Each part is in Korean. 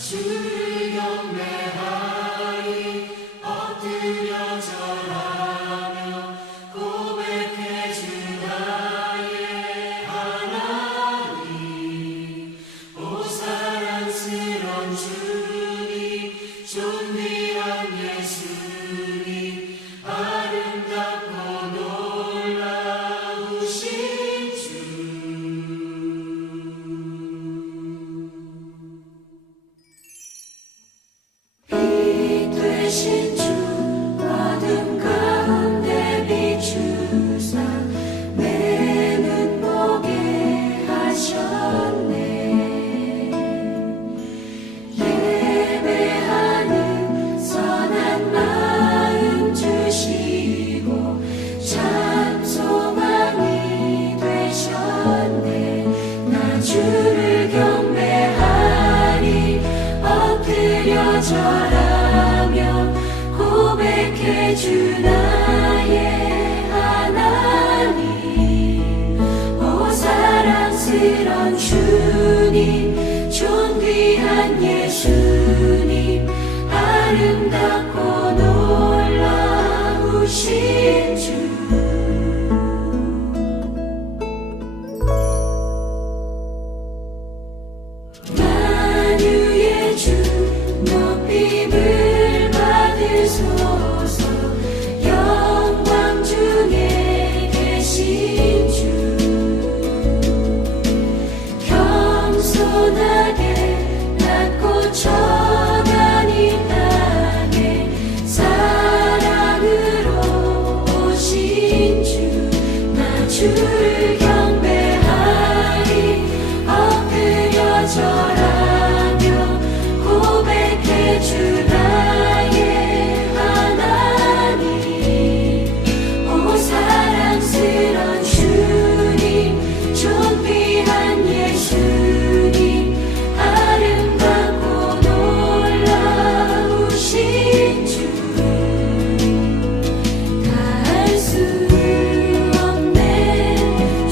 주를 경배하리 엎드려 절하며 고백해 주 나의 하나님. 오 사랑스런 주님 존귀한 예수님 아름답고 놀라우신 주. 되신 주 어둠 가운데 비추사 내 눈 보게 하셨네. 예배하는 선한 마음 주시고 참 소망이 되셨네. 나 주를 경배하리 엎드려 절하며 고백해 주 나의 하나님. 오 사랑스런 주님 존귀한 예수님 아름답고 놀라우신 주. 만유의 주 높임을 받으소서. 영광 중에 계신 주 겸손하게 낮고 처한 이 땅에 사랑으로 오신 주. 나 주를 경배하리 엎드려 절하며 고백해 주 나의 하나님. 오 사랑스런 주님 존귀한 예수님 아름답고 놀라우신 주. 다할 수 없네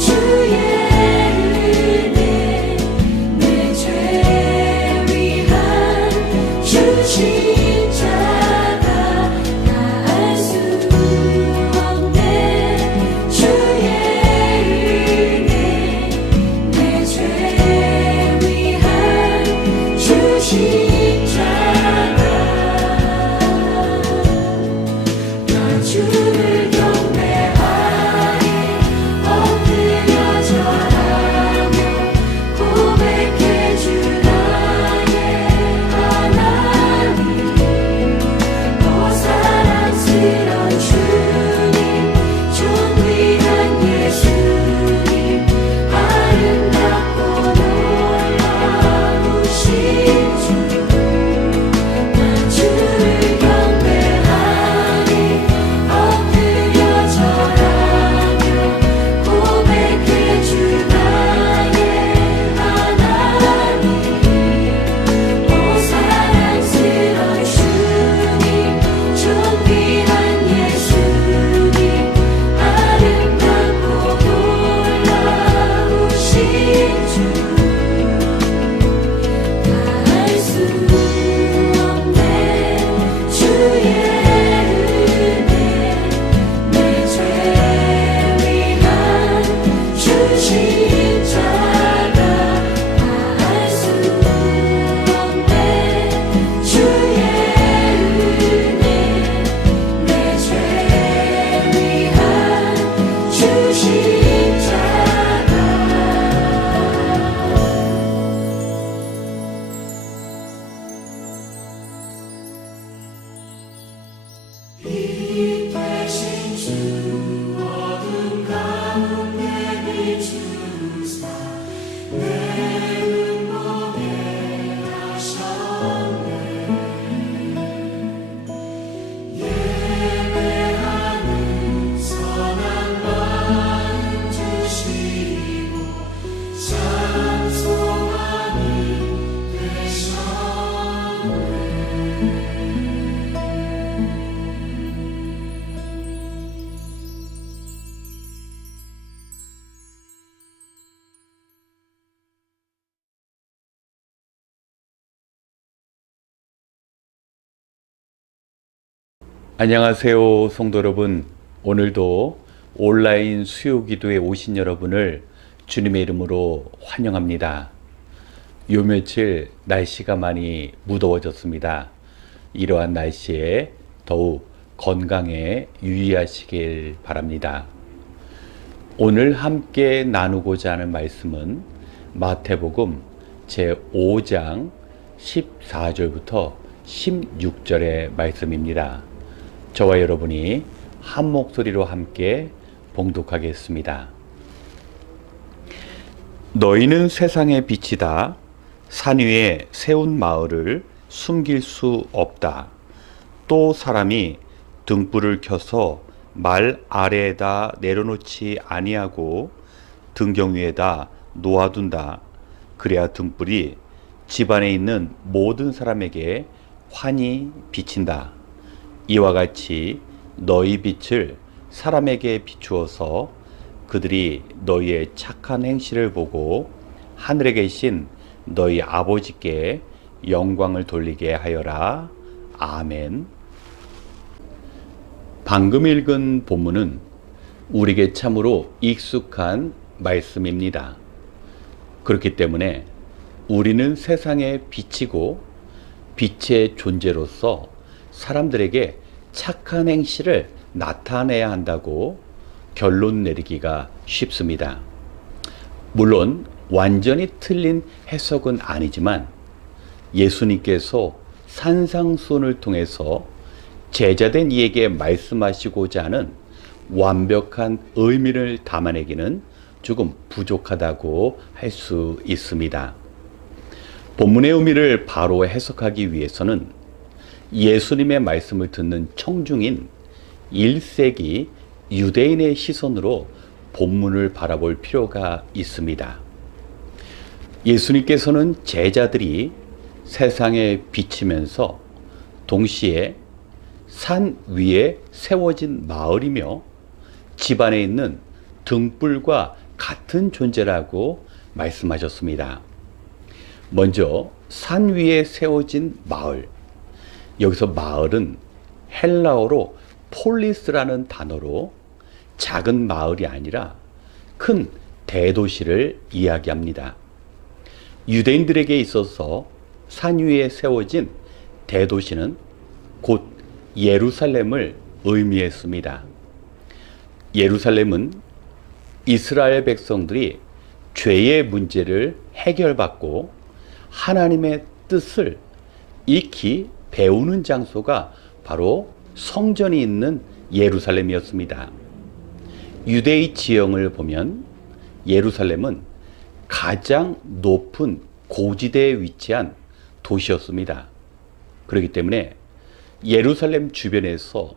안녕하세요, 성도 여러분. 오늘도 온라인 수요 기도에 오신 여러분을 주님의 이름으로 환영합니다. 요 며칠 날씨가 많이 무더워졌습니다. 이러한 날씨에 더욱 건강에 유의하시길 바랍니다. 오늘 함께 나누고자 하는 말씀은 마태복음 제5장 14절부터 16절의 말씀입니다. 저와 여러분이 한 목소리로 함께 봉독하겠습니다. 너희는 세상의 빛이다. 산 위에 세운 마을을 숨길 수 없다. 또 사람이 등불을 켜서 말 아래에다 내려놓지 아니하고 등경 위에다 놓아둔다. 그래야 등불이 집안에 있는 모든 사람에게 환히 비친다. 이와 같이 너희 빛을 사람에게 비추어서 그들이 너희의 착한 행실을 보고 하늘에 계신 너희 아버지께 영광을 돌리게 하여라. 아멘. 방금 읽은 본문은 우리에게 참으로 익숙한 말씀입니다. 그렇기 때문에 우리는 세상의 빛이고 빛의 존재로서 사람들에게 착한 행실을 나타내야 한다고 결론 내리기가 쉽습니다. 물론 완전히 틀린 해석은 아니지만 예수님께서 산상수훈을 통해서 제자된 이에게 말씀하시고자 하는 완벽한 의미를 담아내기는 조금 부족하다고 할 수 있습니다. 본문의 의미를 바로 해석하기 위해서는 예수님의 말씀을 듣는 청중인 1세기 유대인의 시선으로 본문을 바라볼 필요가 있습니다. 예수님께서는 제자들이 세상에 비치면서 동시에 산 위에 세워진 마을이며 집안에 있는 등불과 같은 존재라고 말씀하셨습니다. 먼저 산 위에 세워진 마을. 여기서 마을은 헬라어로 폴리스라는 단어로 작은 마을이 아니라 큰 대도시를 이야기합니다. 유대인들에게 있어서 산 위에 세워진 대도시는 곧 예루살렘을 의미했습니다. 예루살렘은 이스라엘 백성들이 죄의 문제를 해결받고 하나님의 뜻을 익히 배우는 장소가 바로 성전이 있는 예루살렘이었습니다. 유대의 지형을 보면 예루살렘은 가장 높은 고지대에 위치한 도시였습니다. 그렇기 때문에 예루살렘 주변에서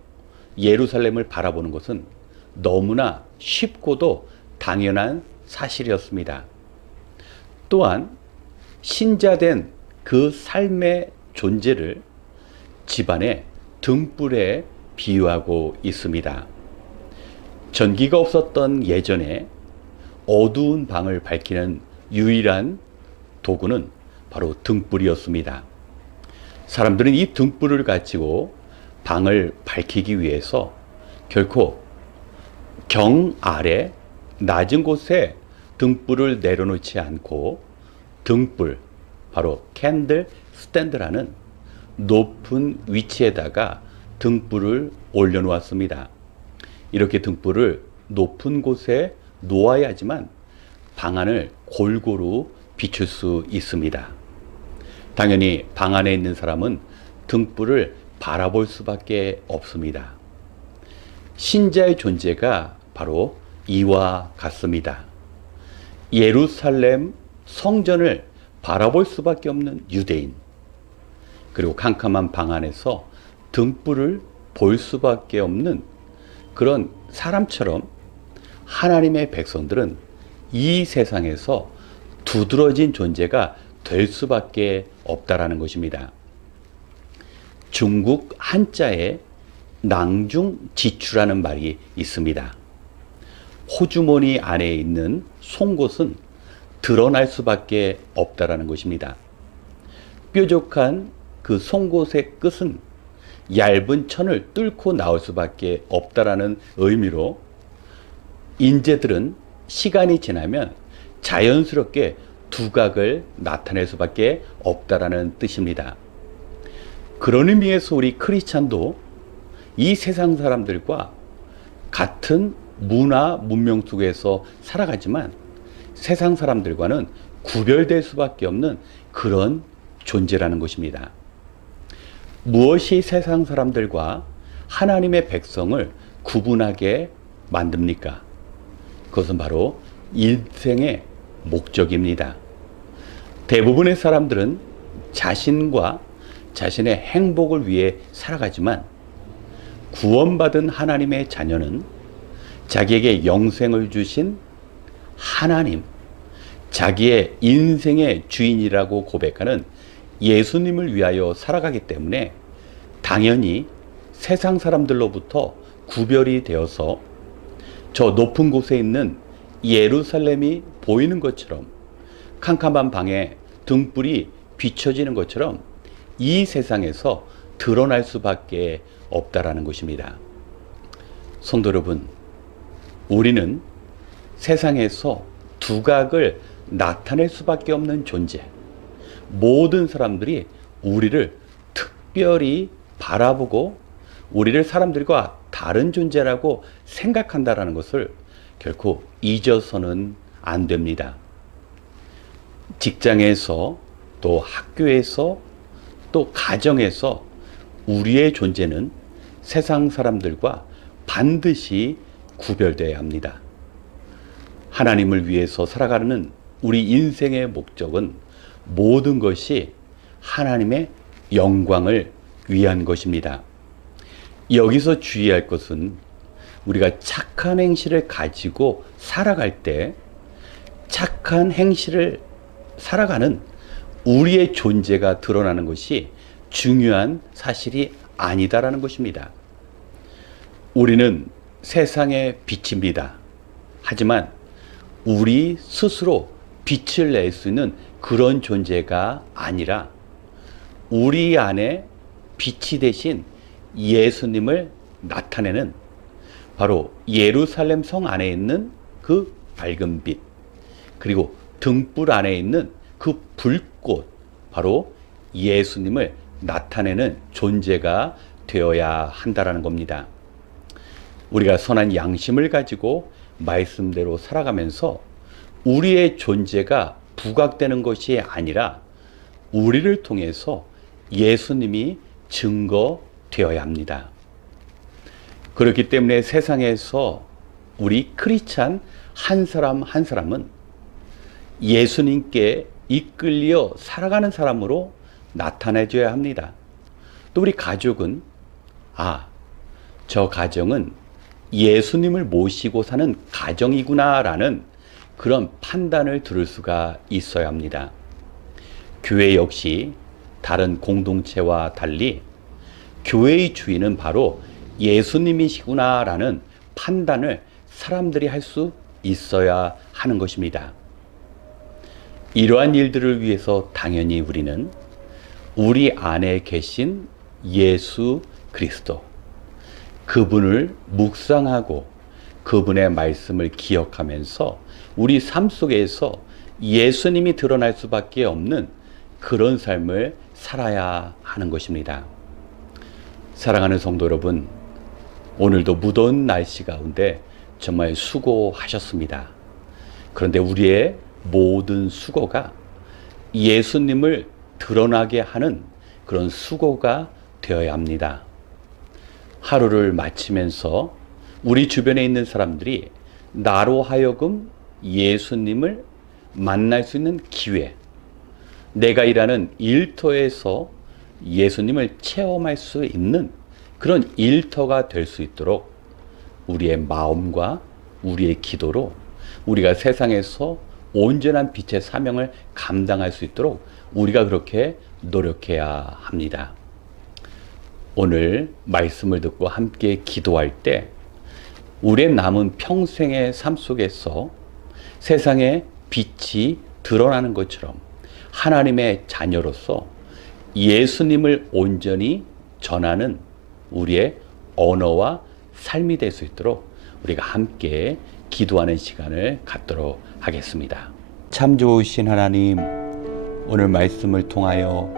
예루살렘을 바라보는 것은 너무나 쉽고도 당연한 사실이었습니다. 또한 신자된 그 삶의 존재를 집안의 등불에 비유하고 있습니다. 전기가 없었던 예전에 어두운 방을 밝히는 유일한 도구는 바로 등불이었습니다. 사람들은 이 등불을 가지고 방을 밝히기 위해서 결코 경 아래 낮은 곳에 등불을 내려놓지 않고 등불, 바로 캔들 스탠드라는 높은 위치에다가 등불을 올려놓았습니다. 이렇게 등불을 높은 곳에 놓아야지만 방 안을 골고루 비출 수 있습니다. 당연히 방 안에 있는 사람은 등불을 바라볼 수밖에 없습니다. 신자의 존재가 바로 이와 같습니다. 예루살렘 성전을 바라볼 수밖에 없는 유대인, 그리고 캄캄한 방 안에서 등불을 볼 수밖에 없는 그런 사람처럼 하나님의 백성들은 이 세상에서 두드러진 존재가 될 수밖에 없다라는 것입니다. 중국 한자에 낭중지추라는 말이 있습니다. 호주머니 안에 있는 송곳은 드러날 수밖에 없다라는 것입니다. 뾰족한 그 송곳의 끝은 얇은 천을 뚫고 나올 수밖에 없다라는 의미로 인재들은 시간이 지나면 자연스럽게 두각을 나타낼 수밖에 없다라는 뜻입니다. 그런 의미에서 우리 크리스찬도 이 세상 사람들과 같은 문화, 문명 속에서 살아가지만 세상 사람들과는 구별될 수밖에 없는 그런 존재라는 것입니다. 무엇이 세상 사람들과 하나님의 백성을 구분하게 만듭니까? 그것은 바로 인생의 목적입니다. 대부분의 사람들은 자신과 자신의 행복을 위해 살아가지만 구원받은 하나님의 자녀는 자기에게 영생을 주신 하나님, 자기의 인생의 주인이라고 고백하는 예수님을 위하여 살아가기 때문에 당연히 세상 사람들로부터 구별이 되어서 저 높은 곳에 있는 예루살렘이 보이는 것처럼, 캄캄한 방에 등불이 비춰지는 것처럼 이 세상에서 드러날 수밖에 없다라는 것입니다. 성도 여러분, 우리는 세상에서 두각을 나타낼 수밖에 없는 존재, 모든 사람들이 우리를 특별히 바라보고 우리를 사람들과 다른 존재라고 생각한다라는 것을 결코 잊어서는 안 됩니다. 직장에서 또 학교에서 또 가정에서 우리의 존재는 세상 사람들과 반드시 구별되어야 합니다. 하나님을 위해서 살아가는 우리 인생의 목적은 모든 것이 하나님의 영광을 위한 것입니다. 여기서 주의할 것은 우리가 착한 행실을 가지고 살아갈 때 착한 행실을 살아가는 우리의 존재가 드러나는 것이 중요한 사실이 아니다라는 것입니다. 우리는 세상의 빛입니다. 하지만 우리 스스로 빛을 낼 수 있는 그런 존재가 아니라 우리 안에 빛이 되신 예수님을 나타내는 바로 예루살렘 성 안에 있는 그 밝은 빛, 그리고 등불 안에 있는 그 불꽃, 바로 예수님을 나타내는 존재가 되어야 한다라는 겁니다. 우리가 선한 양심을 가지고 말씀대로 살아가면서 우리의 존재가 부각되는 것이 아니라 우리를 통해서 예수님이 증거되어야 합니다. 그렇기 때문에 세상에서 우리 크리스찬 한 사람 한 사람은 예수님께 이끌려 살아가는 사람으로 나타내줘야 합니다. 또 우리 가족은 저 가정은 예수님을 모시고 사는 가정이구나라는 그런 판단을 들을 수가 있어야 합니다. 교회 역시 다른 공동체와 달리 교회의 주인은 바로 예수님이시구나라는 판단을 사람들이 할 수 있어야 하는 것입니다. 이러한 일들을 위해서 당연히 우리는 우리 안에 계신 예수 그리스도, 그분을 묵상하고 그분의 말씀을 기억하면서 우리 삶 속에서 예수님이 드러날 수밖에 없는 그런 삶을 살아야 하는 것입니다. 사랑하는 성도 여러분, 오늘도 무더운 날씨 가운데 정말 수고하셨습니다. 그런데 우리의 모든 수고가 예수님을 드러나게 하는 그런 수고가 되어야 합니다. 하루를 마치면서 우리 주변에 있는 사람들이 나로 하여금 예수님을 만날 수 있는 기회, 내가 일하는 일터에서 예수님을 체험할 수 있는 그런 일터가 될 수 있도록 우리의 마음과 우리의 기도로 우리가 세상에서 온전한 빛의 사명을 감당할 수 있도록 우리가 그렇게 노력해야 합니다. 오늘 말씀을 듣고 함께 기도할 때 우리의 남은 평생의 삶 속에서 세상에 빛이 드러나는 것처럼 하나님의 자녀로서 예수님을 온전히 전하는 우리의 언어와 삶이 될 수 있도록 우리가 함께 기도하는 시간을 갖도록 하겠습니다. 참 좋으신 하나님, 오늘 말씀을 통하여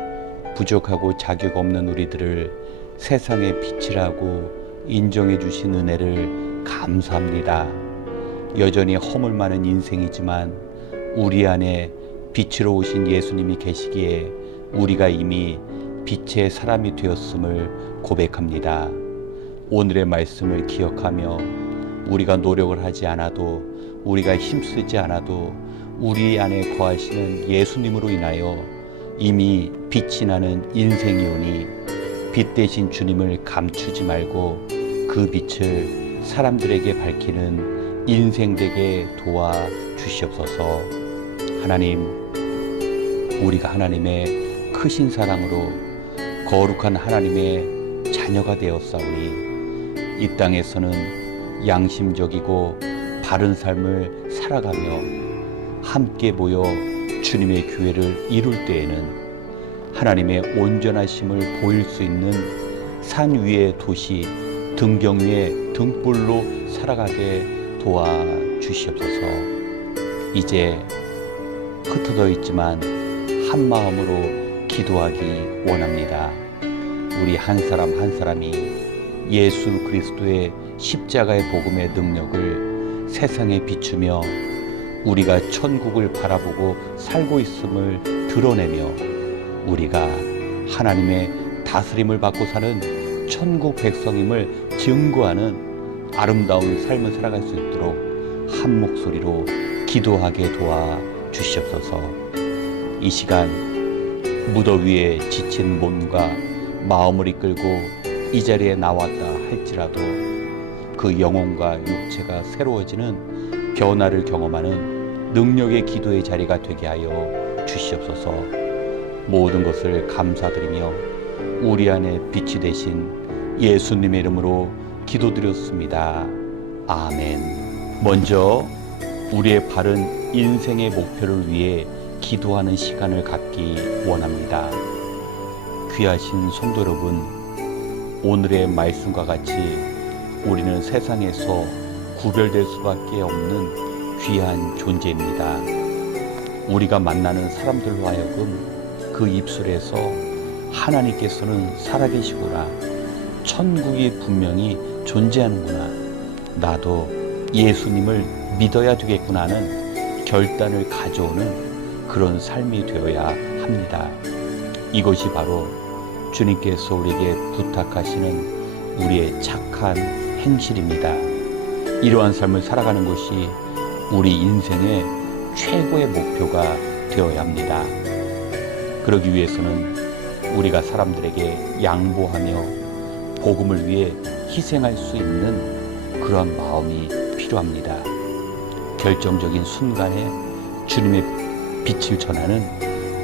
부족하고 자격 없는 우리들을 세상의 빛이라고 인정해 주신 은혜를 감사합니다. 여전히 허물 많은 인생이지만 우리 안에 빛으로 오신 예수님이 계시기에 우리가 이미 빛의 사람이 되었음을 고백합니다. 오늘의 말씀을 기억하며 우리가 노력을 하지 않아도, 우리가 힘쓰지 않아도 우리 안에 거하시는 예수님으로 인하여 이미 빛이 나는 인생이오니 빛 대신 주님을 감추지 말고 그 빛을 사람들에게 밝히는 인생 되게 도와주시옵소서. 하나님, 우리가 하나님의 크신 사랑으로 거룩한 하나님의 자녀가 되었사오니 이 땅에서는 양심적이고 바른 삶을 살아가며 함께 모여 주님의 교회를 이룰 때에는 하나님의 온전하심을 보일 수 있는 산 위의 도시 등경 위의 등불로 살아가게 도와주시옵소서. 이제 흩어져 있지만 한 마음으로 기도하기 원합니다. 우리 한 사람 한 사람이 예수 그리스도의 십자가의 복음의 능력을 세상에 비추며 우리가 천국을 바라보고 살고 있음을 드러내며 우리가 하나님의 다스림을 받고 사는 천국 백성임을 증거하는 아름다운 삶을 살아갈 수 있도록 한 목소리로 기도하게 도와주시옵소서. 이 시간 무더위에 지친 몸과 마음을 이끌고 이 자리에 나왔다 할지라도 그 영혼과 육체가 새로워지는 변화를 경험하는 능력의 기도의 자리가 되게 하여 주시옵소서. 모든 것을 감사드리며 우리 안에 빛이 되신 예수님의 이름으로 기도드렸습니다. 아멘. 먼저 우리의 바른 인생의 목표를 위해 기도하는 시간을 갖기 원합니다. 귀하신 성도 여러분, 오늘의 말씀과 같이 우리는 세상에서 구별될 수밖에 없는 귀한 존재입니다. 우리가 만나는 사람들로 하여금 그 입술에서 하나님께서는 살아계시구나, 천국이 분명히 존재하는구나, 나도 예수님을 믿어야 되겠구나 하는 결단을 가져오는 그런 삶이 되어야 합니다. 이것이 바로 주님께서 우리에게 부탁하시는 우리의 착한 행실입니다. 이러한 삶을 살아가는 것이 우리 인생의 최고의 목표가 되어야 합니다. 그러기 위해서는 우리가 사람들에게 양보하며 복음을 위해 희생할 수 있는 그러한 마음이 필요합니다. 결정적인 순간에 주님의 빛을 전하는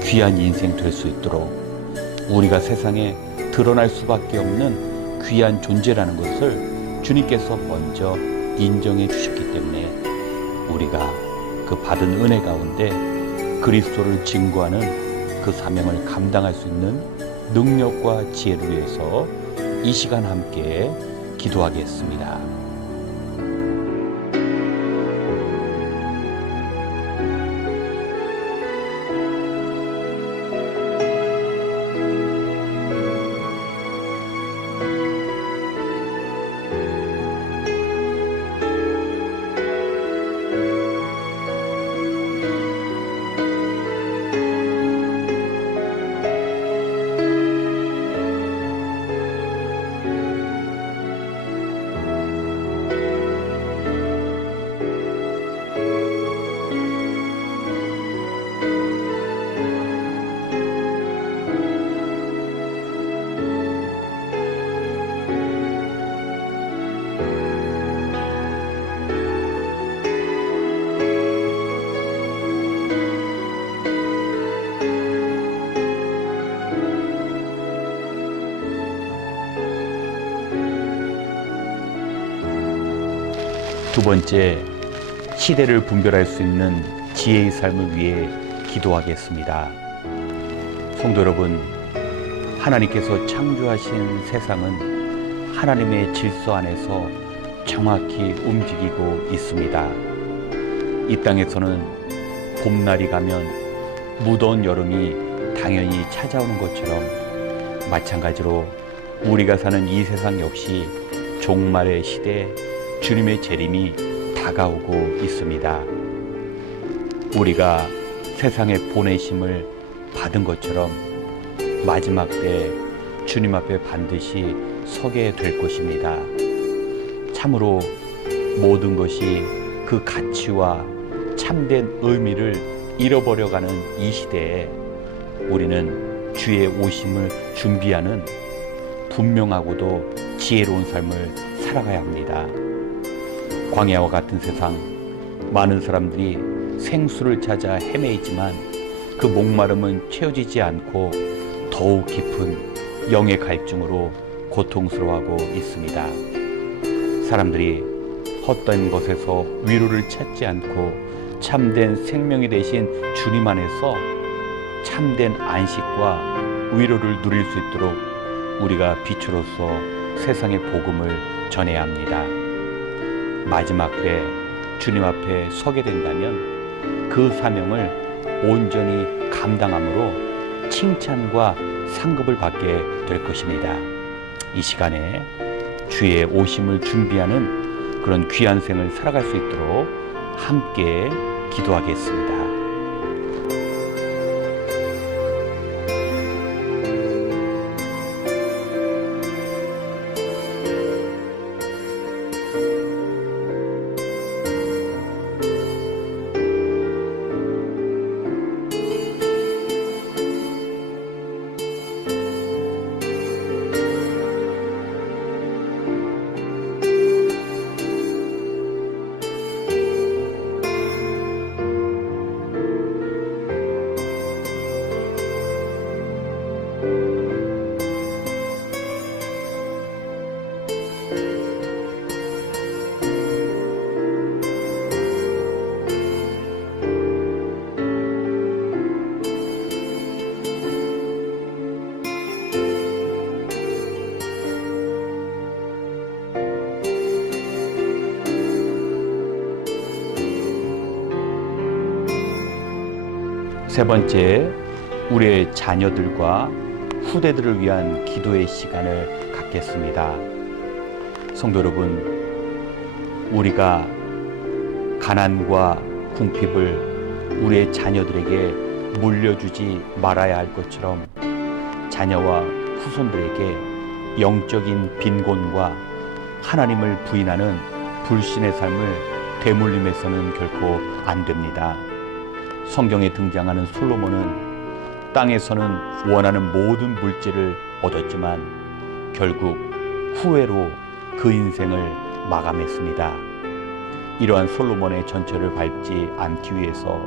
귀한 인생 될 수 있도록 우리가 세상에 드러날 수밖에 없는 귀한 존재라는 것을 주님께서 먼저 인정해 주셨기 때문에 우리가 그 받은 은혜 가운데 그리스도를 증거하는 그 사명을 감당할 수 있는 능력과 지혜를 위해서 이 시간 함께 기도하겠습니다. 두 번째, 시대를 분별할 수 있는 지혜의 삶을 위해 기도하겠습니다. 성도 여러분, 하나님께서 창조하신 세상은 하나님의 질서 안에서 정확히 움직이고 있습니다. 이 땅에서는 봄날이 가면 무더운 여름이 당연히 찾아오는 것처럼 마찬가지로 우리가 사는 이 세상 역시 종말의 시대에 주님의 재림이 다가오고 있습니다. 우리가 세상에 보내심을 받은 것처럼 마지막 때 주님 앞에 반드시 서게 될 것입니다. 참으로 모든 것이 그 가치와 참된 의미를 잃어버려가는 이 시대에 우리는 주의 오심을 준비하는 분명하고도 지혜로운 삶을 살아가야 합니다. 광야와 같은 세상, 많은 사람들이 생수를 찾아 헤매이지만 그 목마름은 채워지지 않고 더욱 깊은 영의 갈증으로 고통스러워하고 있습니다. 사람들이 헛된 것에서 위로를 찾지 않고 참된 생명이 되신 주님 안에서 참된 안식과 위로를 누릴 수 있도록 우리가 빛으로서 세상의 복음을 전해야 합니다. 마지막 때 주님 앞에 서게 된다면 그 사명을 온전히 감당함으로 칭찬과 상급을 받게 될 것입니다. 이 시간에 주의 오심을 준비하는 그런 귀한 생을 살아갈 수 있도록 함께 기도하겠습니다. 세 번째, 우리의 자녀들과 후대들을 위한 기도의 시간을 갖겠습니다. 성도 여러분, 우리가 가난과 궁핍을 우리의 자녀들에게 물려주지 말아야 할 것처럼 자녀와 후손들에게 영적인 빈곤과 하나님을 부인하는 불신의 삶을 되물림해서는 결코 안 됩니다. 성경에 등장하는 솔로몬은 땅에서는 원하는 모든 물질을 얻었지만 결국 후회로 그 인생을 마감했습니다. 이러한 솔로몬의 전철을 밟지 않기 위해서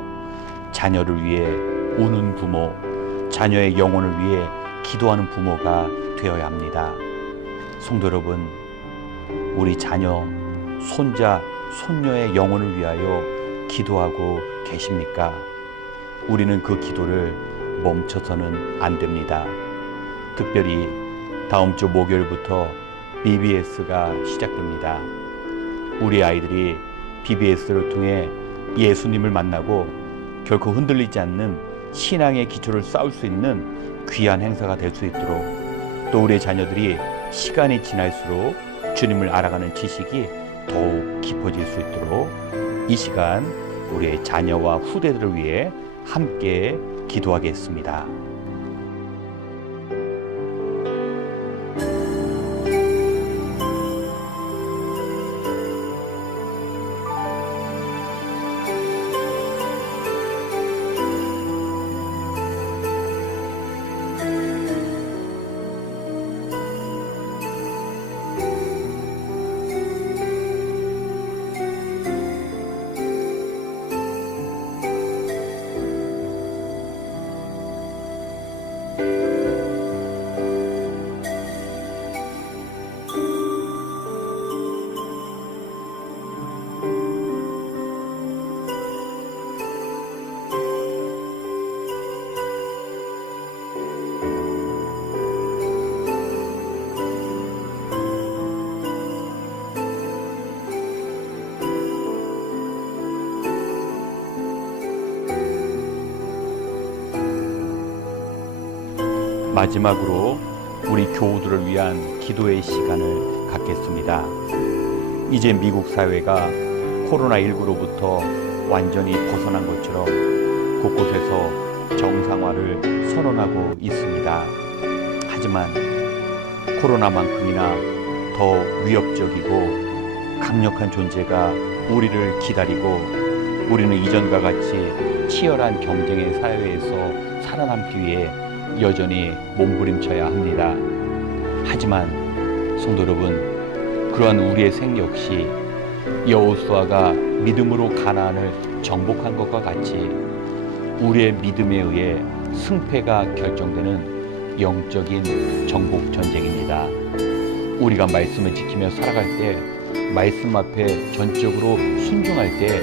자녀를 위해 우는 부모, 자녀의 영혼을 위해 기도하는 부모가 되어야 합니다. 성도 여러분, 우리 자녀, 손자, 손녀의 영혼을 위하여 기도하고 계십니까? 우리는 그 기도를 멈춰서는 안 됩니다. 특별히 다음 주 목요일부터 BBS가 시작됩니다. 우리 아이들이 BBS를 통해 예수님을 만나고 결코 흔들리지 않는 신앙의 기초를 쌓을 수 있는 귀한 행사가 될 수 있도록, 또 우리의 자녀들이 시간이 지날수록 주님을 알아가는 지식이 더욱 깊어질 수 있도록 이 시간 우리의 자녀와 후대들을 위해 함께 기도하겠습니다. 마지막으로 우리 교우들을 위한 기도의 시간을 갖겠습니다. 이제 미국 사회가 코로나19로부터 완전히 벗어난 것처럼 곳곳에서 정상화를 선언하고 있습니다. 하지만 코로나만큼이나 더 위협적이고 강력한 존재가 우리를 기다리고 우리는 이전과 같이 치열한 경쟁의 사회에서 살아남기 위해 여전히 몸부림쳐야 합니다. 하지만 성도 여러분, 그러한 우리의 생 역시 여호수아가 믿음으로 가나안을 정복한 것과 같이 우리의 믿음에 의해 승패가 결정되는 영적인 정복 전쟁입니다. 우리가 말씀을 지키며 살아갈 때, 말씀 앞에 전적으로 순종할 때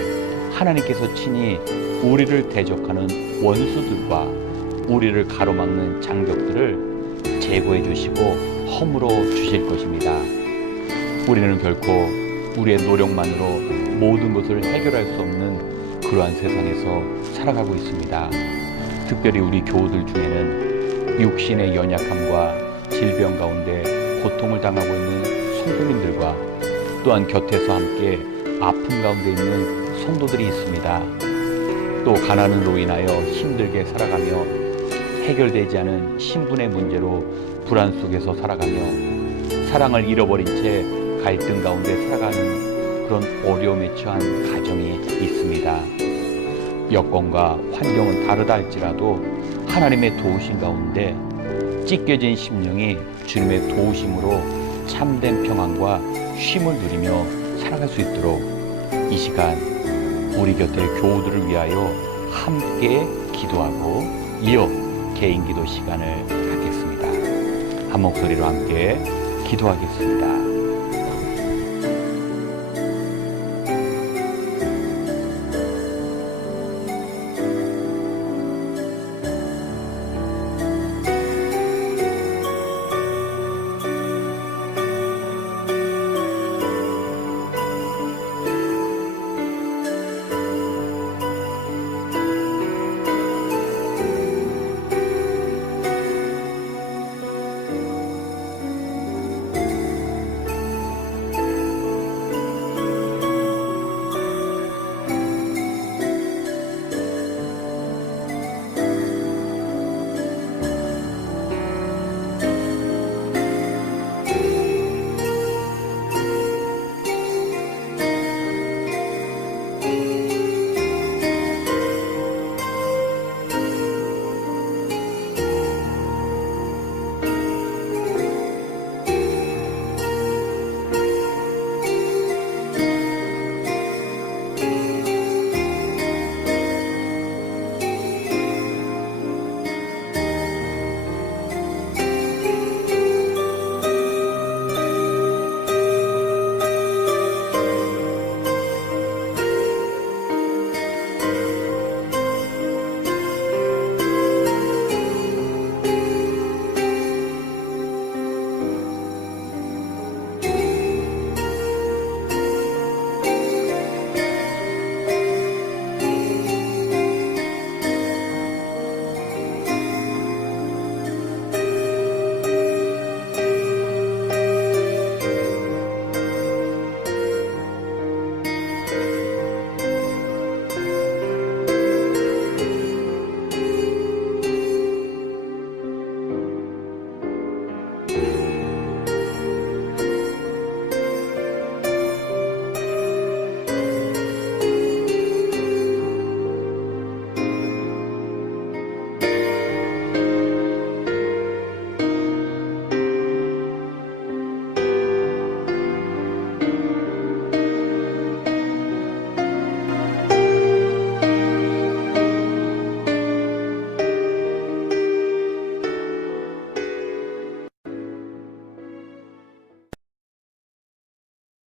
하나님께서 친히 우리를 대적하는 원수들과 우리를 가로막는 장벽들을 제거해 주시고 허물어 주실 것입니다. 우리는 결코 우리의 노력만으로 모든 것을 해결할 수 없는 그러한 세상에서 살아가고 있습니다. 특별히 우리 교우들 중에는 육신의 연약함과 질병 가운데 고통을 당하고 있는 성도님들과 또한 곁에서 함께 아픔 가운데 있는 성도들이 있습니다. 또 가난으로 인하여 힘들게 살아가며 해결되지 않은 신분의 문제로 불안 속에서 살아가며 사랑을 잃어버린 채 갈등 가운데 살아가는 그런 어려움에 처한 가정이 있습니다. 여건과 환경은 다르다 할지라도 하나님의 도우심 가운데 찢겨진 심령이 주님의 도우심으로 참된 평안과 쉼을 누리며 살아갈 수 있도록 이 시간 우리 곁에 교우들을 위하여 함께 기도하고 이어 개인 기도 시간을 갖겠습니다. 한 목소리로 함께 기도하겠습니다.